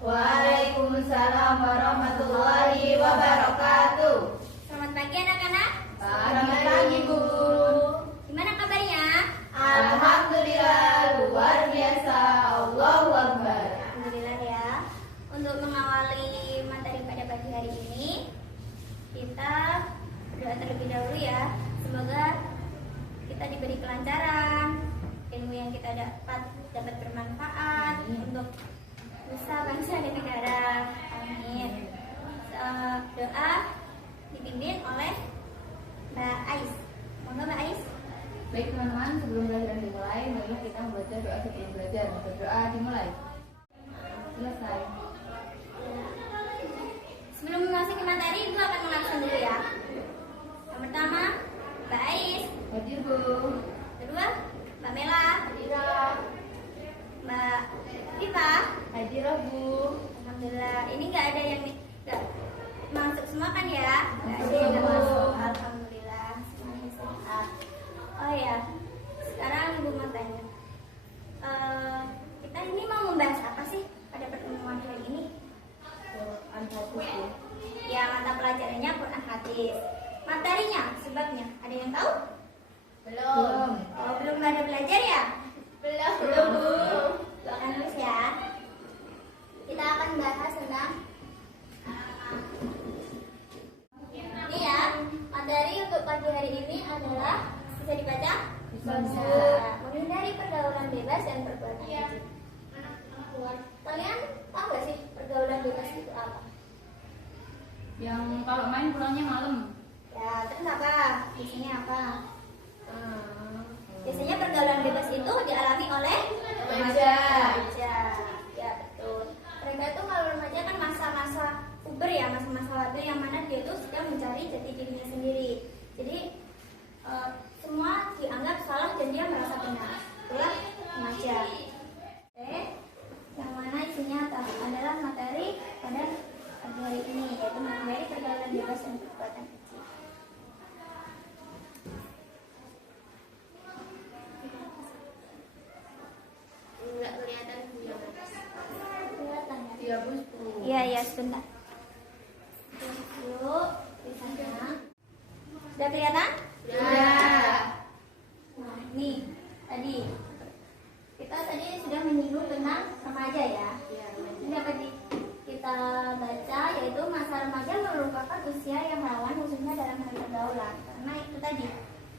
Waalaikumsalam warahmatullahi wabarakatuh. Selamat pagi anak-anak. Selamat pagi Bu. Gimana kabarnya? Alhamdulillah luar biasa. Allahu Akbar. Alhamdulillah ya. Untuk mengawali materi pada pagi hari ini, kita berdoa terlebih dahulu ya. Semoga kita diberi kelancaran, ilmu yang kita dapat bermanfaat untuk nusa bangsa dan negara. Amin. Doa dipimpin oleh Mbak Ais. Monggo Mbak Ais. Baik teman-teman, sebelum belajar dimulai, marilah kita membaca doa sebelum belajar. Berdoa dimulai. Selesai. Sebelum memasuki materi, Ibu akan mengakskan dulu ya. Yang pertama, Mbak Ais. Hadir Bu. Kedua, Mbak Mela. Hadirah. Mbak Viva. Hadirah Bu. Alhamdulillah. Ini nggak ada yang nggak masuk semua kan ya? Nggak ada yang nggak Masuk. masuk. Alhamdulillah. Semuanya sehat. Oh ya, sekarang Ibu mau tanya. Kita ini mau membahas apa sih pada pertemuan kali ini? Quran hadis Bu. Ya, mata pelajarannya Quran hadis. Materinya, sebabnya, ada yang tahu? Belum. Oh, belum pada belajar ya? Belum Bu. Doakan terus ya. Kita akan bahas tentang ini ya. Materi untuk pagi hari ini adalah bisa dibaca? Bisa. Menghindari pergaulan bebas dan perbuatan keji. Kalian tahu gak sih pergaulan bebas itu apa? Yang kalau main pulangnya malam. Ya, terus apa? Biasanya apa? Biasanya pergaulan bebas itu dialami oleh Remaja. Remaja. Ya, betul. Mereka itu kalau remaja kan masa-masa puber ya, masa-masa labil yang mana dia tuh sedang mencari jati dirinya sendiri. Jadi semua dianggap salah dan dia merasa benar. Itulah remaja. Oke. Yang mana isinya adalah materi pada pagi hari ini, yaitu menghindari pergaulan bebas dan perbuatan keji. Enggak kelihatan Bu ya. Kelihatan ya? Iya Bu. Iya, sebentar. Dulu di sana. Sudah kelihatan? Ya. Nah, ini tadi kita sudah menyinggung tentang remaja ya. Ini dapat kita baca, yaitu masa remaja merupakan usia yang rawan khususnya dalam hal pergaulan. Karena itu tadi,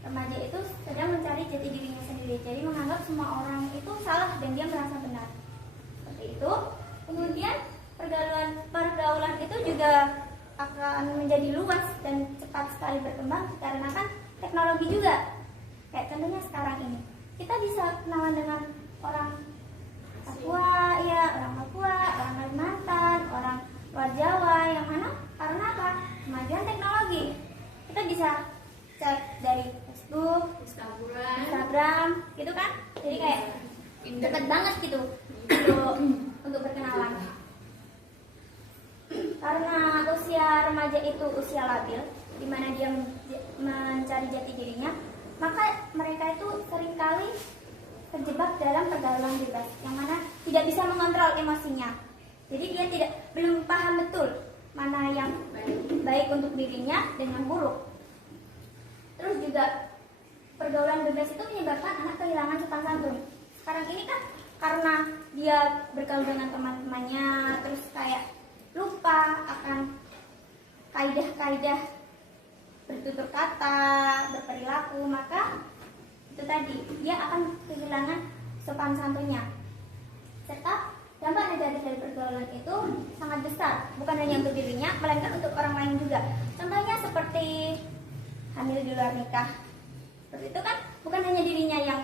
remaja itu sedang mencari jati dirinya sendiri. Jadi menganggap semua orang itu salah dan dia merasa benar. Seperti itu. Kemudian pergaulan itu juga akan menjadi luas dan cepat sekali berkembang karena kan teknologi juga. Kayak contohnya sekarang ini, kita bisa kenalan dengan orang Papua, ya orang Papua, orang Kalimantan, orang luar Jawa, yang mana karena apa? Kemajuan teknologi. Kita bisa chat dari Facebook, Instagram, gitu kan? Jadi kayak dekat banget gitu untuk berkenalan. Karena usia remaja itu usia labil, di mana dia mencari jati dirinya, maka mereka itu seringkali terjebak dalam pergaulan bebas, yang mana tidak bisa mengontrol emosinya. Jadi dia belum paham betul mana yang baik untuk dirinya dan yang buruk. Terus juga pergaulan bebas itu menyebabkan anak kehilangan sopan santun. Sekarang ini kan karena dia bergaul dengan teman-temannya, terus kayak lupa akan kaidah-kaidah bertutur kata, berperilaku, maka itu tadi dia akan kehilangan sopan santunnya. Serta dampak negatif dari pergaulan itu sangat besar, bukan hanya untuk dirinya, melainkan untuk orang lain juga. Contohnya seperti hamil di luar nikah. Seperti itu kan bukan hanya dirinya yang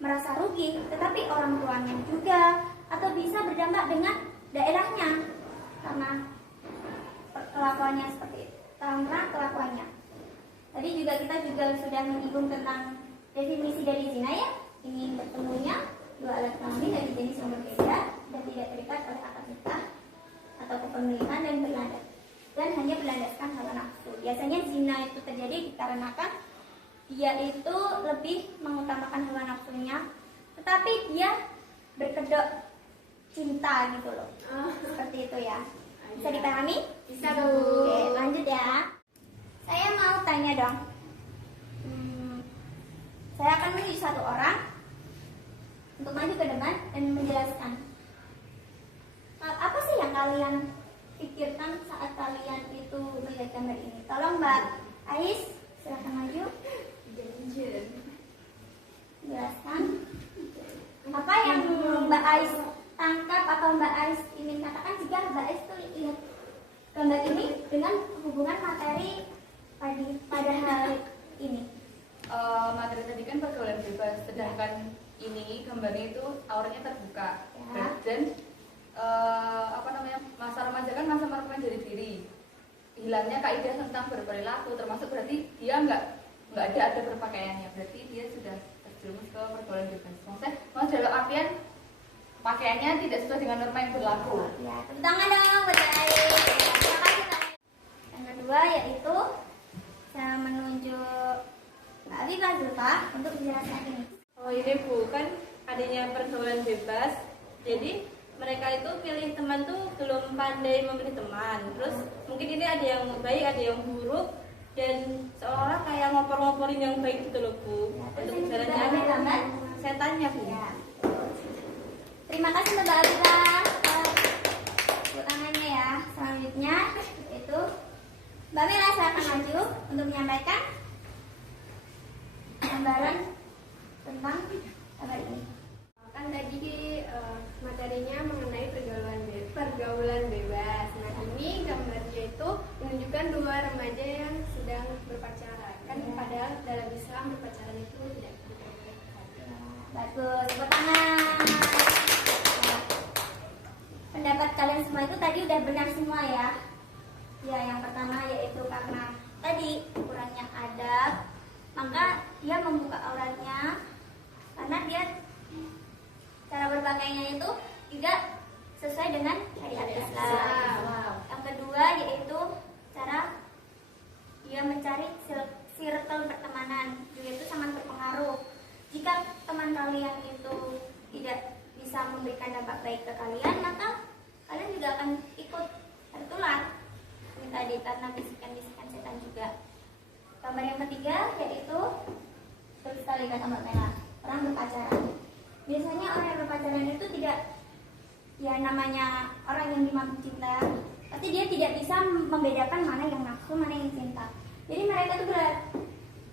merasa rugi, tetapi orang tuanya juga, atau bisa berdampak dengan daerahnya karena kelakuannya seperti itu, karena kelakuannya. Tadi juga kita sudah menyinggung tentang definisi dari zina ya. Ini bertemunya dua alat kelamin dari jenis yang berbeda dan tidak terikat oleh akad nikah atau kepemilikan dan hanya berlandaskan hawa nafsu. Biasanya zina itu terjadi dikarenakan dia itu lebih mengutamakan hawa nafsunya, tetapi dia berkedok cinta gitu loh. Seperti itu ya. Bisa dipahami? Bisa Bu. Oke, lanjut ya. Saya mau tanya dong. Saya akan menunjuk satu orang untuk maju ke depan dan menjelaskan apa sih yang kalian pikirkan saat kalian itu melihat gambar ini. Tolong Mbak Ais, silahkan maju. Jelaskan apa yang Mbak Ais tangkap atau Mbak Ais ingin katakan jika Mbak Ais tuh lihat gambar ini dengan hubungan materi pada hari ini. Materi tadi kan pergaulan bebas, sedangkan ini gambarnya itu auranya terbuka Ya. dan masa remaja kan masa mempelajari diri, hilangnya kaidah tentang berperilaku, termasuk berarti dia nggak ada berpakaiannya, berarti dia sudah terjerumus ke pergaulan bebas. Maksudnya dalam artian pakaiannya tidak sesuai dengan norma yang berlaku. Ya, tepuk tangan dong buat Mbak Ais. Terima kasih Mbak Ais. Yang kedua yaitu saya menunjuk Mbak Afifah Zulfa untuk menjelaskan ini. Oh ini Bu, kan adanya pergaulan bebas, jadi mereka itu pilih teman tuh belum pandai memilih teman. Terus mungkin ini ada yang baik, ada yang buruk, dan seolah-olah kayak ngopor-ngoporin yang baik gitu loh Bu. Ya, Untuk terus ini juga jalan-jalan ada gambar. saya tanya Bu. Ya. Terima kasih Mbak Afifah. Tepuk tangannya ya. Selanjutnya itu Mbak Mela, saya akan maju untuk menyampaikan gambaran tentang gambar ini. Kan tadi materinya mengenai pergaulan bebas. Nah ini gambarnya itu menunjukkan dua remaja yang sedang berpacaran. Kan padahal dalam Islam berpacaran itu tidak boleh. Bagus, tepuk tangan. Ya. Pendapat kalian semua itu tadi udah benar semua ya. Ya, yang pertama yaitu karena tadi kurangnya adab, maka dia membuka auratnya karena dia cara berpakaiannya itu tidak sesuai dengan syariat Islam. Yang kedua yaitu cara dia mencari circle pertemanan, juga itu sangat berpengaruh. Jika teman kalian itu tidak bisa memberikan dampak baik ke kalian, maka kalian juga akan ikut tertular. Ini tadi karena bisikan-bisikan setan juga. Gambar yang ketiga yaitu betul sekali kata Mbak Mela, orang berpacaran. Biasanya orang yang berpacaran itu tidak, ya namanya orang yang dimabuk cinta, pasti dia tidak bisa membedakan mana yang nafsu, mana yang cinta. Jadi mereka itu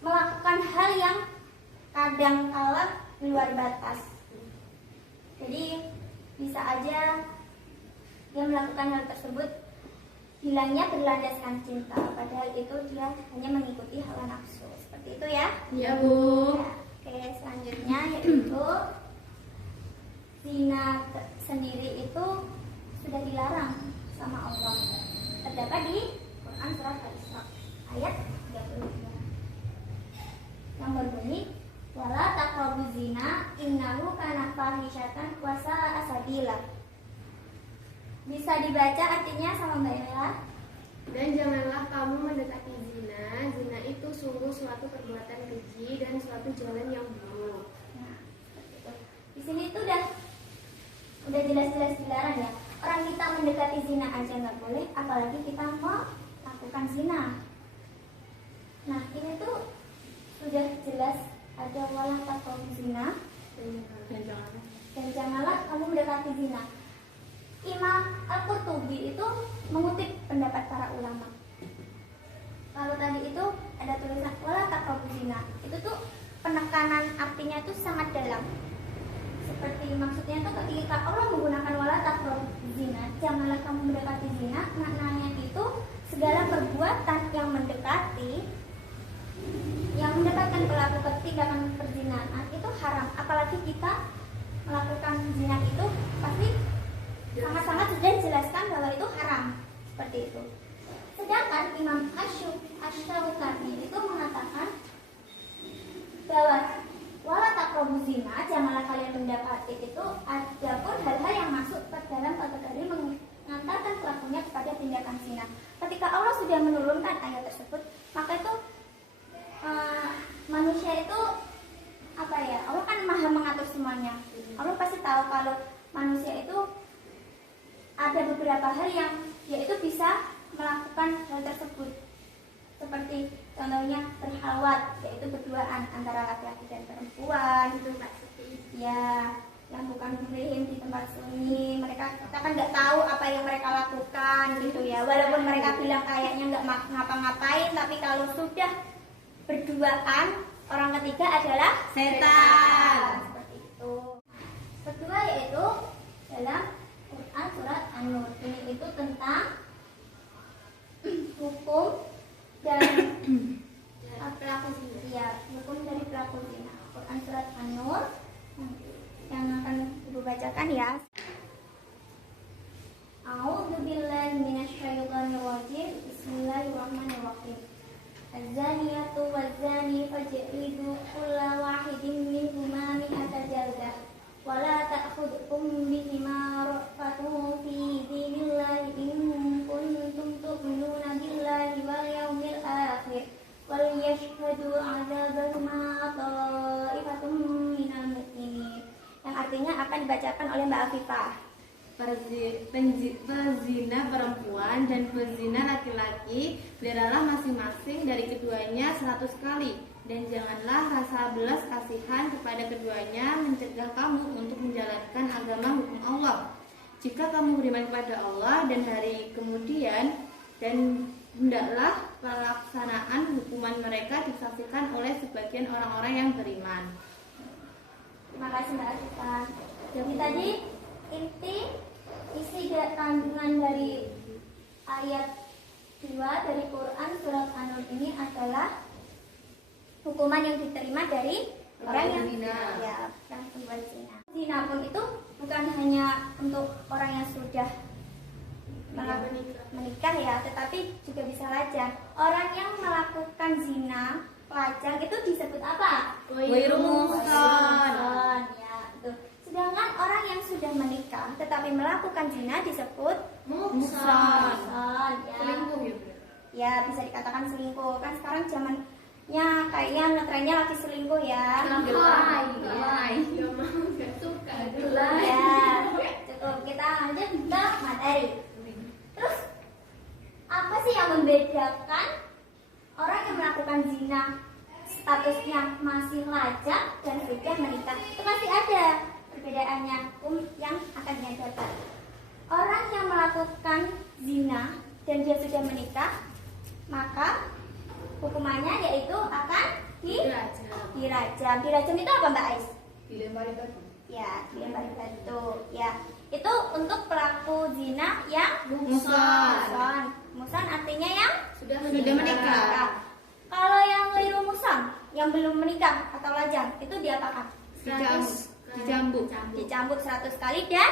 melakukan hal yang kadang kala di luar batas. Jadi bisa aja dia melakukan hal tersebut bilangnya berlandaskan cinta, padahal itu dia hanya mengikuti hawa nafsu. Seperti itu ya. Iya Bu. Ya, oke, selanjutnya yaitu zina sendiri itu sudah dilarang sama Allah. Terdapat di Quran surat Al-Isra ayat 33 yang berbunyi wala taqrabuz zina innahu kana fahisyatan wa sa'a sabila. Bisa dibaca artinya sama Mbak Ella? Dan janganlah kamu mendekati zina. Zina itu sungguh suatu perbuatan keji dan suatu jalan yang buruk. Nah, seperti itu. Di sini itu udah jelas-jelas dilarang ya. Orang kita mendekati zina aja nggak boleh, apalagi kita mau lakukan zina. Nah, ini tuh sudah jelas ada wala taqrabuz zina dan janganlah kamu mendekati zina. Imam Al-Qurtubi itu mengutip pendapat para ulama. Kalau tadi itu ada tulisan wala taqrabuz zina, itu tuh penekanan artinya itu sangat dalam. Seperti maksudnya itu ketika Allah menggunakan wala taqrabuz zina, janganlah kamu mendekati zina, maknanya itu segala perbuatan yang mendekatkan pelaku ke tindakan perzinaan itu haram. Apalagi kita melakukan zina itu pasti sangat-sangat sudah dijelaskan bahwa itu haram. Seperti itu. Sedangkan Imam Asy-Syaukani itu mengatakan bahwa wala taqrabuz zina, janganlah kalian mendekati itu adapun hal-hal yang masuk ke dalam kategori mengantarkan pelakunya kepada tindakan zina. Ketika Allah sudah menurunkan ayat tersebut, maka itu manusia itu Allah kan maha mengatur semuanya. Allah pasti tahu kalau manusia itu hal yang dia itu bisa melakukan hal tersebut. Seperti contohnya berhalwat, yaitu berduaan antara laki-laki dan perempuan. Itu ya, yang bukan muhrim di tempat sunyi. Kita kan nggak tahu apa yang mereka lakukan gitu ya. Walaupun mereka bilang kayaknya nggak ngapa-ngapain, tapi kalau sudah berduaan, orang ketiga adalah setan. Seperti itu. Kedua yaitu dalam Quran surat An-Nur. Ini itu tentang hukum dan pelaku zina. Ya, hukum dari pelaku zina. Quran surat An-Nur yang akan Ibu bacakan ya. A'udzubillahi minasyaitonir rajim. Bismillahirrahmanirrahim. Az-zaniyatu waz-zani fajlidu kulla wahidin minhuma mi'ata jaldah wa la ta'khudhukum bihima ra'fatun fi dinillahi in kuntum tu'minuna billahi wal yawmil akhir wal yashhadu 'adzabahuma ta'ifatun minal mu'minin. Yang artinya akan dibacakan oleh Mbak Afifah. Pezina perempuan dan pezina laki-laki peliharalah masing-masing dari keduanya 100 kali, dan janganlah rasa belas kasihan kepada keduanya mencegah kamu untuk menjalankan agama hukum Allah. Jika kamu beriman kepada Allah dan hari kemudian, dan hendaklah pelaksanaan hukuman mereka disaksikan oleh sebagian orang-orang yang beriman. Terima kasih Mbak Afifah. Jadi tadi isi kandungan dari ayat 2 dari Quran surat An-Nur ini adalah hukuman yang diterima dari orang yang berbuat zina. Zina pun itu bukan hanya untuk orang yang sudah menikah ya, tetapi juga bisa lajang. Orang yang melakukan zina lajang itu disebut apa? Ghairu muhsan. Ya, betul. Sedangkan orang yang sudah menikah tetapi melakukan zina disebut muhsan. Ya. Selingkuh ya. Ya, bisa dikatakan selingkuh. Kan sekarang zamannya kayaknya ngetrennya laki selingkuh ya. Gelai. Gak suka. Ya, cukup. Kita lanjut ke materi. Terus apa sih yang membedakan orang yang melakukan zina statusnya masih lajang dan sudah menikah? Itu masih ada perbedaannya yang akan dihadapi. Orang yang melakukan zina dan dia sudah menikah, maka hukumannya yaitu akan dirajam. Dirajam itu apa Mbak Ais? Dilempari batu. Ya, dilempari batu. Ya, itu untuk pelaku zina yang Muhsan. Muhsan artinya yang Sudah menikah. Kalau yang ghairu muhsan, yang belum menikah atau lajang, itu diapakan? Dicambuk 100 kali dan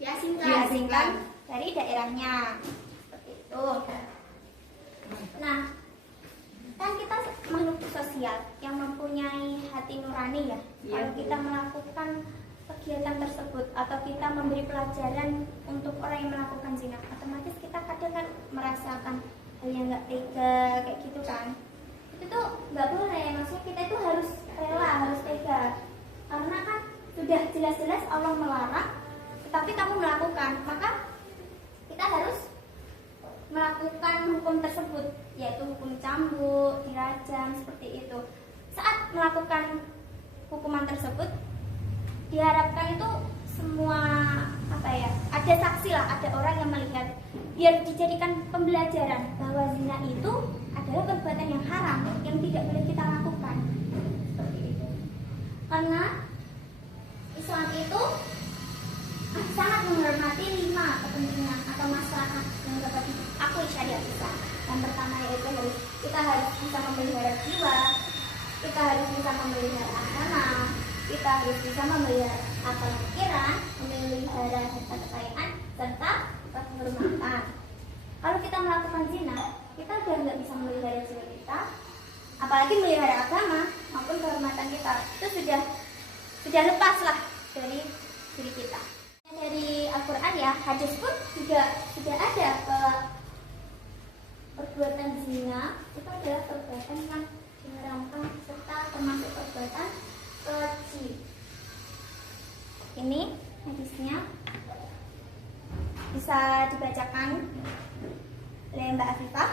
diasingkan dari daerahnya. Seperti itu. Nah, kan kita makhluk sosial yang mempunyai hati nurani ya. Kalau kita melakukan kegiatan tersebut atau kita memberi pelajaran untuk orang yang melakukan zina, otomatis kita kadang kan merasakan hal yang nggak tega kayak gitu kan. Itu tuh nggak boleh, maksudnya kita itu harus rela, harus tega, karena kan sudah jelas-jelas Allah melarang tetapi kamu melakukan, maka kita harus melakukan hukum tersebut, yaitu hukum cambuk, dirajam, seperti itu. Saat melakukan hukuman tersebut diharapkan itu semua ada saksi lah, ada orang yang melihat, biar dijadikan pembelajaran bahwa zina itu adalah perbuatan yang haram yang tidak boleh kita lakukan. Seperti itu. Karena Islam itu sangat menghormati 5 kepentingan atau maslahat yang dapat diakui syariat Islam. Yang pertama yaitu kita harus bisa memelihara jiwa, kita harus bisa memelihara agama, kita harus bisa memelihara akal pikiran, memelihara harta kekayaan, serta kehormatan. Kalau kita melakukan zina, kita udah nggak bisa memelihara jiwa kita, apalagi memelihara agama maupun kehormatan kita. Itu sudah lepas lah dari diri kita. Dari Al-Quran ya, hadis pun juga sudah ada bahwa perbuatan zina itu adalah perbuatan yang diharamkan serta termasuk perbuatan keji. Ini hadisnya bisa dibacakan oleh Mbak Afifah.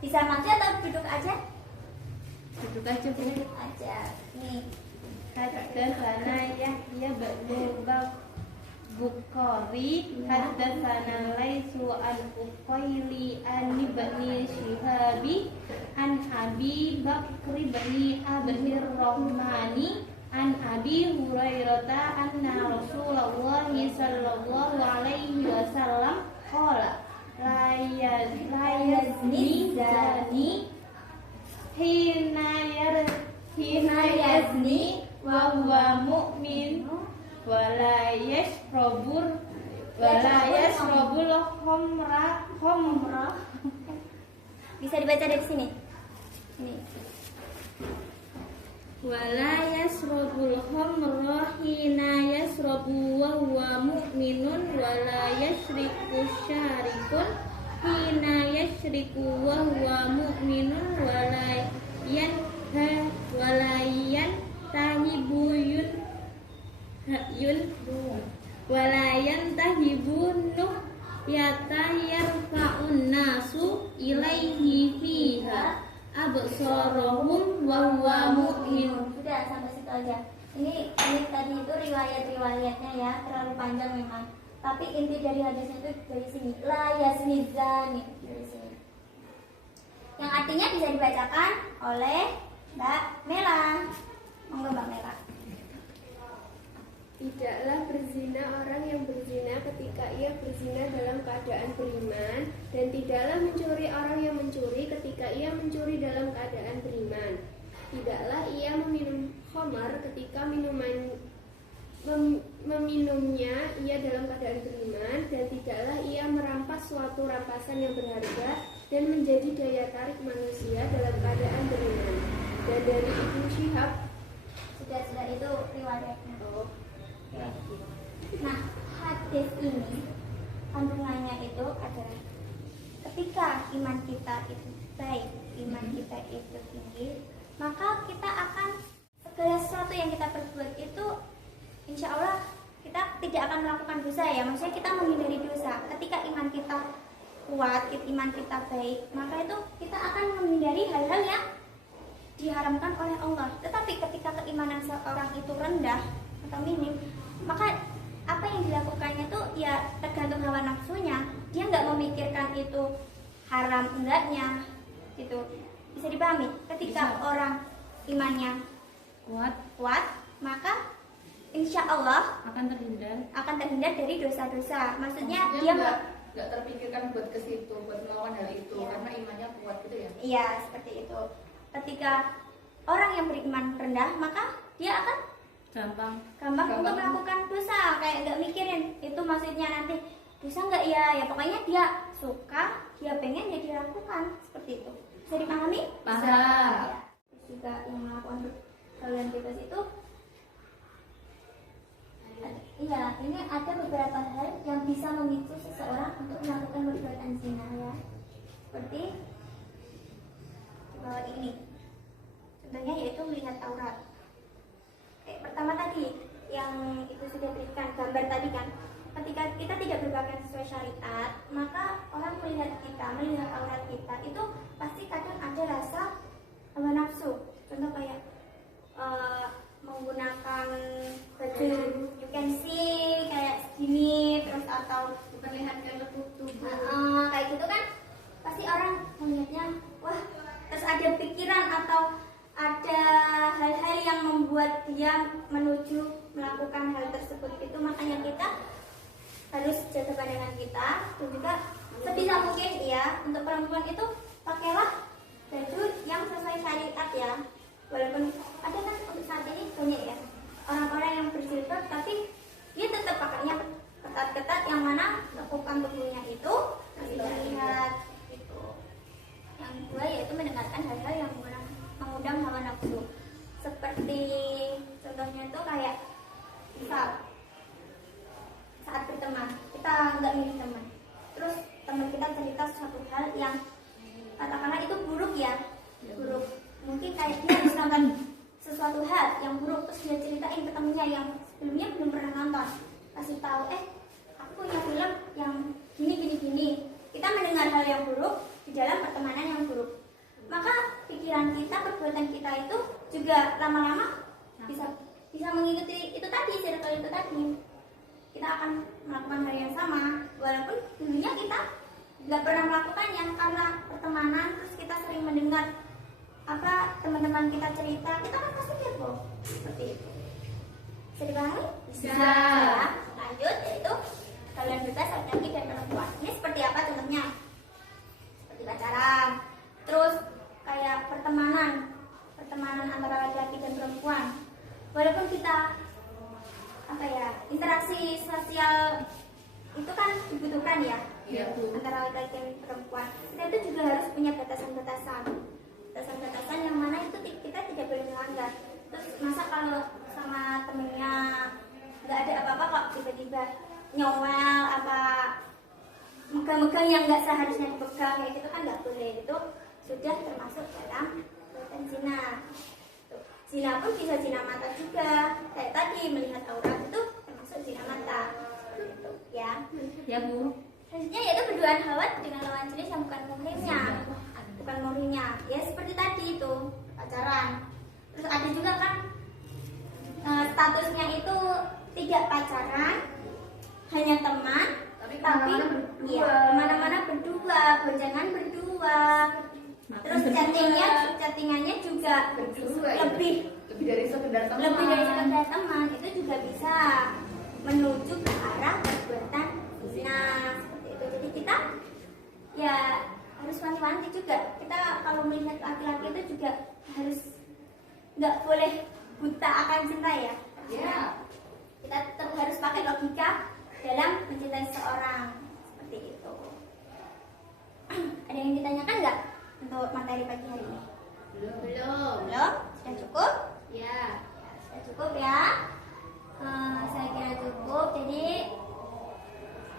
Bisa maju atau duduk aja? Duduk aja Bu. Duduk aja. Nih. Haddatsana Yahya bin Bukhari haddatsana Laisu an Uqaili an Ibni Shihabi an Abi Bakr bin Abdir Rahmani an Abi Hurairah anna Rasulullah sallallahu alaihi wasallam qala la yazni zani hina yazni wa huwa mu'min wala yashrabul khamra. Bisa dibaca dari sini. Ini. Wala yashrabul khamra hina yashrabu wa huwa mu'minun wala yashriku syarikun hina yashriku wa huwa mu'minun wala walayan tahibun yatayarfa'un nasu ilaihi fiha absarahum wa huwa mu'min. Sudah sampai situ aja. Ini tadi itu riwayat-riwayatnya ya, terlalu panjang memang. Tapi inti dari hadisnya itu dari sini. La yazni zani dari sini. Yang artinya bisa dibacakan oleh Mbak Mela. Monggo Mbak Mela. Tidaklah berzina orang yang berzina ketika ia berzina dalam keadaan beriman, dan tidaklah mencuri orang yang mencuri ketika ia mencuri dalam keadaan beriman. Tidaklah ia meminum khamar ketika meminumnya ia dalam keadaan beriman, dan tidaklah ia merampas suatu rampasan yang berharga dan menjadi daya tarik manusia dalam keadaan beriman. Dan dari Ibnu Syihab, Sudah itu riwayatnya. Nah, hadis ini kandungannya itu adalah ketika iman kita itu baik, iman kita itu tinggi, maka kita akan segala sesuatu yang kita perbuat itu insya Allah kita tidak akan melakukan dosa ya. Maksudnya kita menghindari dosa. Ketika iman kita kuat, iman kita baik, maka itu kita akan menghindari hal-hal yang diharamkan oleh Allah. Tetapi ketika keimanan seorang itu rendah atau minim, maka apa yang dilakukannya tuh ya tergantung hawa nafsunya. Dia nggak memikirkan itu haram enggaknya gitu. Bisa dipahami? Ketika orang imannya kuat, maka insya Allah akan terhindar dari dosa-dosa. Maksudnya dia nggak terpikirkan buat ke situ, buat melawan hal itu, ya, karena imannya kuat gitu ya. Iya, seperti itu. Ketika orang yang beriman rendah, maka dia akan gampang untuk melakukan dosa, kayak nggak mikirin itu maksudnya nanti dosa nggak ya pokoknya dia suka, dia pengen, ya dia lakukan seperti itu. Bisa dipahami? Paham. Ya. Juga yang melakukan pergaulan bebas itu, iya, ini ada beberapa hal yang bisa memicu seseorang untuk melakukan perbuatan zina ya. Seperti di bawah ini. Contohnya yaitu melihat aurat. Pertama tadi yang itu sudah berikan gambar tadi kan, ketika kita tidak berpakaian sesuai syariat, maka orang melihat aurat kita itu pasti kadang ada rasa hawa nafsu. Contoh kayak menggunakan baju you can see kayak segini, terus atau memperlihatkan lekuk tubuh, kayak gitu kan, pasti orang melihatnya wah, terus ada pikiran atau ada hal-hal yang membuat dia menuju melakukan hal tersebut. Itu makanya kita harus jaga pandangan kita, dan juga sebisa mungkin ya untuk perempuan itu pakailah baju yang sesuai syariat ya. Walaupun ada kan untuk saat ini banyak ya orang-orang yang berjilbab tapi dia tetap pakainya ketat-ketat, yang mana lekukan tubuhnya itu masih terlihat gitu. Yang kedua yaitu mendengarkan hal-hal yang mengundang hawa nafsu, seperti contohnya itu kayak misal saat berteman kita nggak milih teman, terus teman kita cerita suatu hal yang katakanlah itu buruk ya, buruk, mungkin kayak dia habis nonton sesuatu hal yang buruk, terus dia ceritain ke temennya yang sebelumnya belum pernah nonton, kasih tahu aku punya film yang gini. Kita mendengar hal yang buruk di dalam pertemanan yang buruk. Maka pikiran kita, perbuatan kita itu juga lama-lama bisa mengikuti itu tadi, circle itu tadi. Kita akan melakukan hal yang sama, walaupun dulunya kita nggak pernah melakukannya karena pertemanan. Terus kita sering mendengar apa teman-teman kita cerita, kita kan pasti kepo seperti itu. Bisa dipahami? Bisa. Ya, lanjut, yaitu pergaulan bebas laki-laki dan perempuan. Ini seperti apa contohnya? Seperti pacaran. Terus kayak pertemanan antara laki-laki dan perempuan. Walaupun kita interaksi sosial itu kan dibutuhkan ya, antara laki-laki dan perempuan. Kita itu juga harus punya batasan yang mana itu kita tidak boleh melanggar. Terus masa kalau sama temennya nggak ada apa-apa kok tiba-tiba nyowel apa megang-megang yang nggak seharusnya dipegang kayak gitu kan nggak boleh. Itu sudah termasuk dalam perbuatan zina. Zina pun bisa zina mata juga, kayak tadi melihat aurat itu termasuk zina mata gitu, ya. Ya Bu. Selanjutnya yaitu berduaan khawat dengan lawan jenis yang bukan muhrimnya, ya seperti tadi itu pacaran. Terus ada juga kan statusnya itu tidak pacaran, hanya teman, tapi kemana-mana berdua, boncengan berdua. Terus chattingannya juga lebih dari sekedar teman. Lebih dari sekedar teman, itu juga bisa menuju ke arah perbuatan zina seperti itu. Jadi kita ya harus wanti-wanti juga. Kita kalau melihat laki-laki itu juga harus nggak boleh buta akan cinta ya. Kita tetap harus pakai logika dalam mencintai seseorang seperti itu. Ada yang ditanyakan nggak untuk materi pagi hari ini? Belum. Sudah cukup? Ya. Sudah cukup ya. Saya kira cukup. Jadi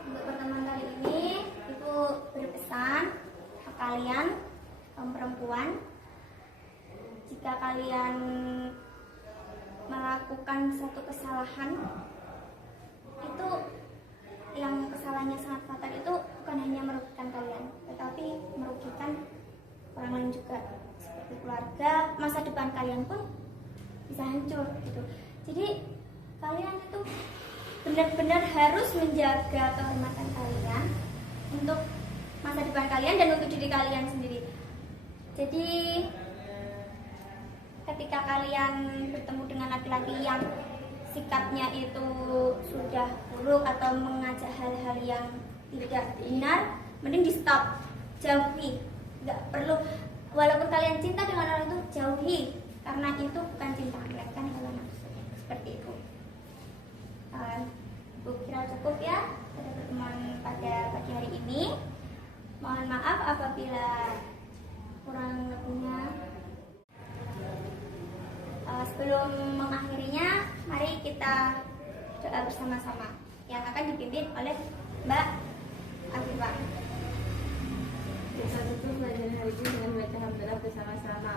untuk pertemuan kali ini itu berpesan ke kalian kaum perempuan, jika kalian melakukan suatu kesalahan itu yang kesalahannya sangat fatal, itu bukan hanya merugikan kalian tetapi merugikan orang lain juga, seperti keluarga, masa depan kalian pun bisa hancur gitu. Jadi kalian itu benar-benar harus menjaga kehormatan kalian untuk masa depan kalian dan untuk diri kalian sendiri. Jadi ketika kalian bertemu dengan laki-laki yang sikapnya itu sudah buruk atau mengajak hal-hal yang tidak benar, mending di stop, jauhi. Nggak perlu, walaupun kalian cinta dengan orang itu, jauhi, karena itu bukan cinta, melainkan hawa nafsu. Seperti itu. Bu kira cukup ya pada pertemuan pada pagi hari ini. Mohon maaf apabila kurang lebihnya. Sebelum mengakhirinya, mari kita doa bersama-sama yang akan dipimpin oleh Mbak Afifah. Kita tutup pelajaran hari ini dengan membaca hamdalah bersama-sama.